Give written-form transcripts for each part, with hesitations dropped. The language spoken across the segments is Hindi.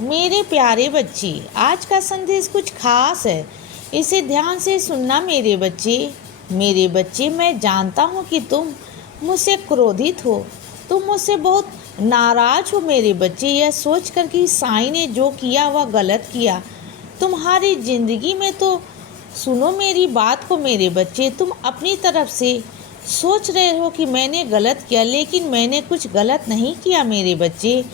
मेरे प्यारे बच्चे, आज का संदेश कुछ खास है। इसे ध्यान से सुनना मेरे बच्चे। मेरे बच्चे, मैं जानता हूँ कि तुम मुझसे क्रोधित हो, तुम मुझसे बहुत नाराज हो मेरे बच्चे, यह सोचकर कि साईं ने जो किया वह गलत किया तुम्हारी ज़िंदगी में। तो सुनो मेरी बात को मेरे बच्चे, तुम अपनी तरफ से सोच रहे हो कि मैंने गलत किया, लेकिन मैंने कुछ गलत नहीं किया मेरे बच्चे।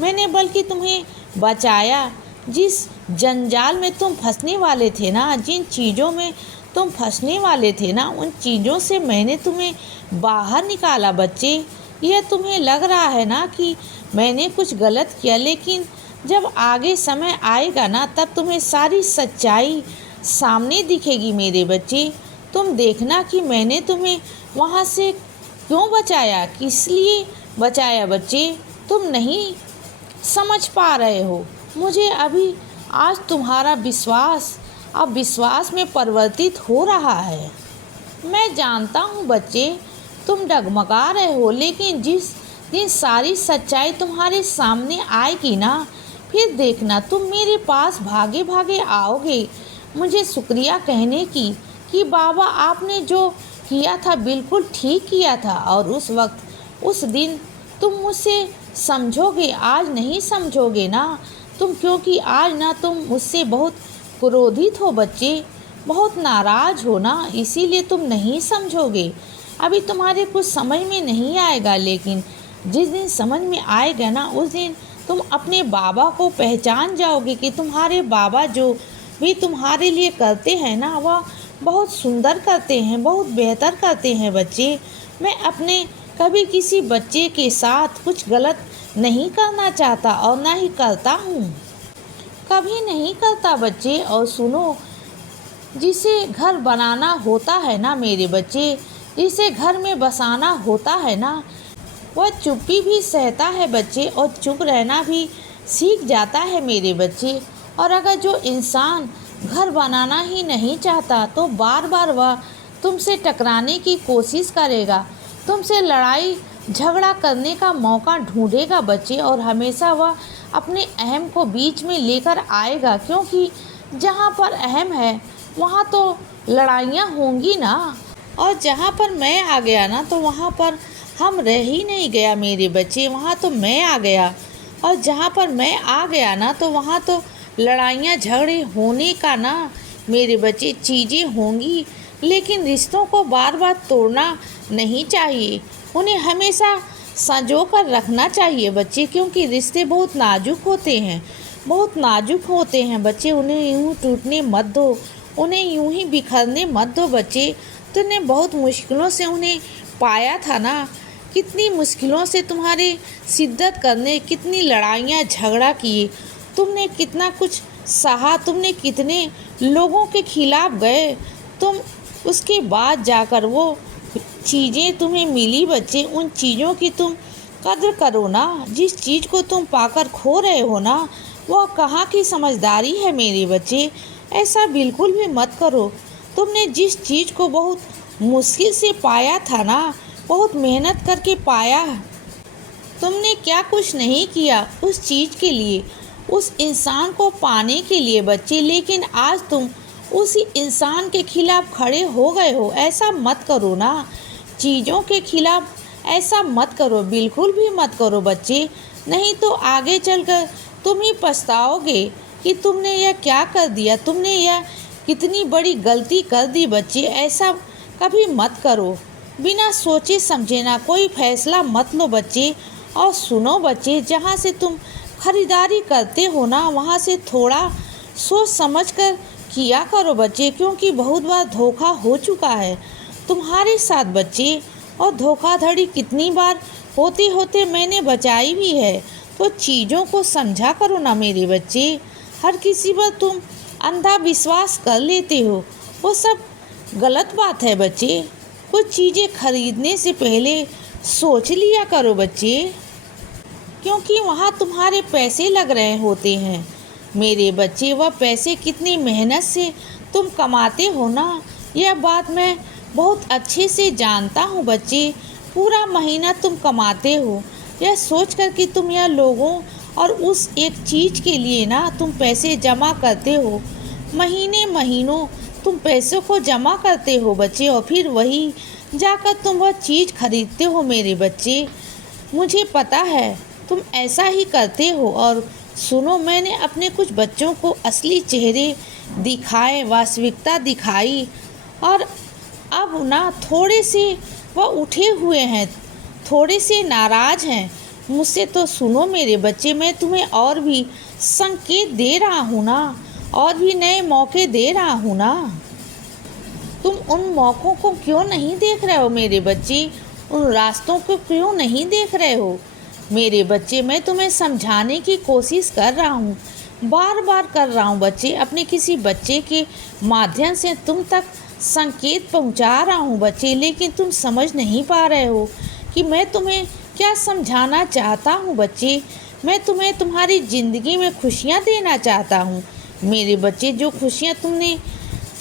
मैंने बल्कि तुम्हें बचाया। जिस जंजाल में तुम फंसने वाले थे ना, जिन चीज़ों में तुम फंसने वाले थे ना, उन चीज़ों से मैंने तुम्हें बाहर निकाला बच्चे। यह तुम्हें लग रहा है ना कि मैंने कुछ गलत किया, लेकिन जब आगे समय आएगा ना, तब तुम्हें सारी सच्चाई सामने दिखेगी मेरे बच्चे। तुम देखना कि मैंने तुम्हें वहाँ से क्यों बचाया, किस लिए बचाया बच्चे। तुम नहीं समझ पा रहे हो। मुझे अभी आज तुम्हारा विश्वास अब विश्वास में परिवर्तित हो रहा है। मैं जानता हूँ बच्चे, तुम डगमगा रहे हो, लेकिन जिस दिन सारी सच्चाई तुम्हारे सामने आएगी ना, फिर देखना तुम मेरे पास भागे भागे आओगे मुझे शुक्रिया कहने की कि बाबा आपने जो किया था बिल्कुल ठीक किया था। और उस वक्त उस दिन तुम मुझसे समझोगे, आज नहीं समझोगे ना तुम, क्योंकि आज ना तुम मुझसे बहुत क्रोधित हो बच्चे, बहुत नाराज हो ना, इसीलिए तुम नहीं समझोगे। अभी तुम्हारे कुछ समझ में नहीं आएगा, लेकिन जिस दिन समझ में आएगा ना, उस दिन तुम अपने बाबा को पहचान जाओगे कि तुम्हारे बाबा जो भी तुम्हारे लिए करते हैं ना, वह बहुत सुंदर करते हैं, बहुत बेहतर करते हैं बच्चे। मैं अपने कभी किसी बच्चे के साथ कुछ गलत नहीं करना चाहता और ना ही करता हूँ, कभी नहीं करता बच्चे। और सुनो, जिसे घर बनाना होता है ना मेरे बच्चे, जिसे घर में बसाना होता है ना, वह चुप्पी भी सहता है बच्चे, और चुप रहना भी सीख जाता है मेरे बच्चे। और अगर जो इंसान घर बनाना ही नहीं चाहता, तो बार बार वह तुमसे टकराने की कोशिश करेगा, तुमसे लड़ाई झगड़ा करने का मौका ढूंढेगा बच्चे, और हमेशा वह अपने अहम को बीच में लेकर आएगा, क्योंकि जहाँ पर अहम है वहाँ तो लड़ाइयाँ होंगी ना। और जहाँ पर मैं आ गया ना, तो वहाँ पर हम रह ही नहीं गया मेरे बच्चे, वहाँ तो मैं आ गया। और जहाँ पर मैं आ गया ना, तो वहाँ तो लड़ाइयाँ झगड़े होने का ना मेरे बच्चे चीज़ें होंगी, लेकिन रिश्तों को बार बार तोड़ना नहीं चाहिए, उन्हें हमेशा संजो कर रखना चाहिए बच्चे, क्योंकि रिश्ते बहुत नाजुक होते हैं, बहुत नाजुक होते हैं बच्चे। उन्हें यूँ टूटने मत दो, उन्हें यूँ ही बिखरने मत दो बच्चे। तुमने बहुत मुश्किलों से उन्हें पाया था ना, कितनी मुश्किलों से तुम्हारे शिद्दत करने, कितनी लड़ाइयाँ झगड़ा किए, तुमने कितना कुछ सहा, तुमने कितने लोगों के खिलाफ गए, तुम उसके बाद जाकर वो चीज़ें तुम्हें मिली बच्चे, उन चीज़ों की तुम कद्र करो ना। जिस चीज़ को तुम पाकर खो रहे हो ना, वह कहाँ की समझदारी है मेरे बच्चे। ऐसा बिल्कुल भी मत करो। तुमने जिस चीज़ को बहुत मुश्किल से पाया था ना, बहुत मेहनत करके पाया, तुमने क्या कुछ नहीं किया उस चीज़ के लिए, उस इंसान को पाने के लिए बच्चे, लेकिन आज तुम उसी इंसान के खिलाफ खड़े हो गए हो। ऐसा मत करो ना, चीज़ों के खिलाफ ऐसा मत करो, बिल्कुल भी मत करो बच्चे, नहीं तो आगे चलकर तुम ही पछताओगे कि तुमने यह क्या कर दिया, तुमने यह कितनी बड़ी गलती कर दी बच्चे। ऐसा कभी मत करो, बिना सोचे समझे ना कोई फैसला मत लो बच्चे। और सुनो बच्चे, जहाँ से तुम खरीदारी करते हो ना, वहाँ से थोड़ा सोच समझ कर किया करो बच्चे, क्योंकि बहुत बार धोखा हो चुका है तुम्हारे साथ बच्चे, और धोखाधड़ी कितनी बार होते होते मैंने बचाई भी है। तो चीज़ों को समझा करो ना मेरे बच्चे। हर किसी पर तुम अंधा विश्वास कर लेते हो, वो सब गलत बात है बच्चे। कुछ चीज़ें खरीदने से पहले सोच लिया करो बच्चे, क्योंकि वहाँ तुम्हारे पैसे लग रहे होते हैं मेरे बच्चे। वह पैसे कितनी मेहनत से तुम कमाते हो ना, यह बात मैं बहुत अच्छे से जानता हूँ बच्चे। पूरा महीना तुम कमाते हो, यह सोच कर कि तुम यह लोगों और उस एक चीज़ के लिए ना तुम पैसे जमा करते हो, महीने महीनों तुम पैसों को जमा करते हो बच्चे, और फिर वही जाकर तुम वह चीज़ खरीदते हो मेरे बच्चे। मुझे पता है तुम ऐसा ही करते हो। और सुनो, मैंने अपने कुछ बच्चों को असली चेहरे दिखाए, वास्तविकता दिखाई, और अब ना थोड़े से वह उठे हुए हैं, थोड़े से नाराज़ हैं मुझसे। तो सुनो मेरे बच्चे, मैं तुम्हें और भी संकेत दे रहा हूँ ना, और भी नए मौके दे रहा हूँ ना। तुम उन मौक़ों को क्यों नहीं देख रहे हो मेरे बच्चे? उन रास्तों को क्यों नहीं देख रहे हो मेरे बच्चे? मैं तुम्हें समझाने की कोशिश कर रहा हूँ, बार बार कर रहा हूँ बच्चे। अपने किसी बच्चे के माध्यम से तुम तक संकेत पहुँचा रहा हूँ बच्चे, लेकिन तुम समझ नहीं पा रहे हो कि मैं तुम्हें क्या समझाना चाहता हूँ बच्चे। मैं तुम्हें तुम्हारी ज़िंदगी में खुशियाँ देना चाहता हूँ मेरे बच्चे। जो खुशियाँ तुमने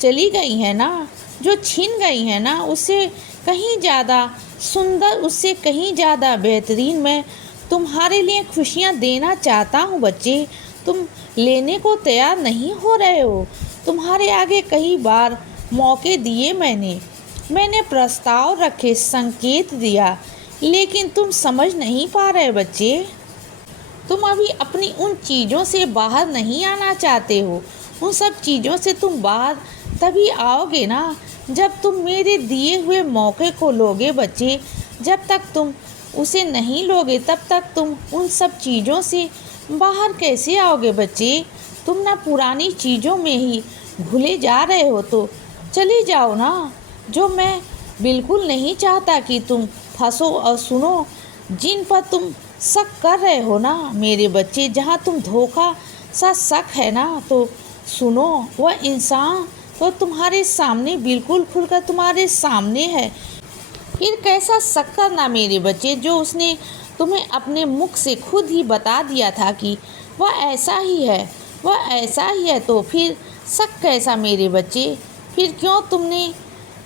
चली गई हैं ना, जो छीन गई हैं ना, उससे कहीं ज़्यादा सुंदर, उससे कहीं ज़्यादा बेहतरीन मैं तुम्हारे लिए खुशियाँ देना चाहता हूँ बच्चे। तुम लेने को तैयार नहीं हो रहे हो। तुम्हारे आगे कई बार मौके दिए मैंने प्रस्ताव रखे, संकेत दिया, लेकिन तुम समझ नहीं पा रहे बच्चे। तुम अभी अपनी उन चीज़ों से बाहर नहीं आना चाहते हो। उन सब चीज़ों से तुम बाहर तभी आओगे ना जब तुम मेरे दिए हुए मौके को लोगे बच्चे। जब तक तुम उसे नहीं लोगे तब तक तुम उन सब चीज़ों से बाहर कैसे आओगे बच्चे? तुम ना पुरानी चीज़ों में ही भूले जा रहे हो, तो चले जाओ ना, जो मैं बिल्कुल नहीं चाहता कि तुम फंसो। और सुनो, जिन पर तुम शक कर रहे हो ना मेरे बच्चे, जहाँ तुम धोखा सा शक है ना, तो सुनो, वह इंसान तो तुम्हारे सामने, बिल्कुल खुलकर तुम्हारे सामने है। फिर कैसा शक करना मेरे बच्चे, जो उसने तुम्हें अपने मुख से खुद ही बता दिया था कि वह ऐसा ही है, वह ऐसा ही है। तो फिर शक कैसा मेरे बच्चे? फिर क्यों तुमने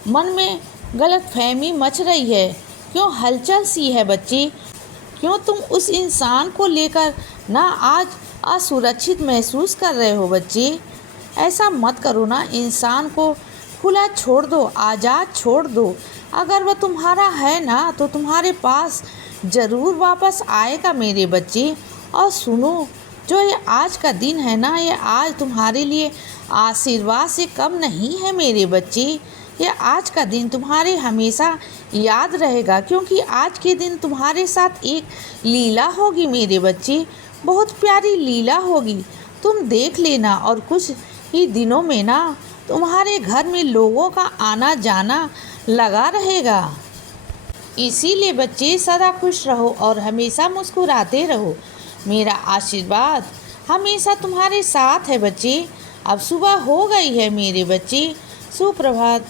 मन में गलतफहमी मच रही है? क्यों हलचल सी है बच्चे? क्यों तुम उस इंसान को लेकर ना आज असुरक्षित महसूस कर रहे हो बच्चे? ऐसा मत करो ना, इंसान को खुला छोड़ दो, आज़ाद छोड़ दो। अगर वह तुम्हारा है ना, तो तुम्हारे पास ज़रूर वापस आएगा मेरे बच्चे। और सुनो, जो ये आज का दिन है ना, ये आज तुम्हारे लिए आशीर्वाद से कम नहीं है मेरे बच्चे। ये आज का दिन तुम्हारे हमेशा याद रहेगा, क्योंकि आज के दिन तुम्हारे साथ एक लीला होगी मेरे बच्चे, बहुत प्यारी लीला होगी। तुम देख लेना, और कुछ ही दिनों में ना तुम्हारे घर में लोगों का आना जाना लगा रहेगा। इसीलिए बच्चे, सदा खुश रहो और हमेशा मुस्कुराते रहो। मेरा आशीर्वाद हमेशा तुम्हारे साथ है बच्चे। अब सुबह हो गई है मेरे बच्चे, सुप्रभात।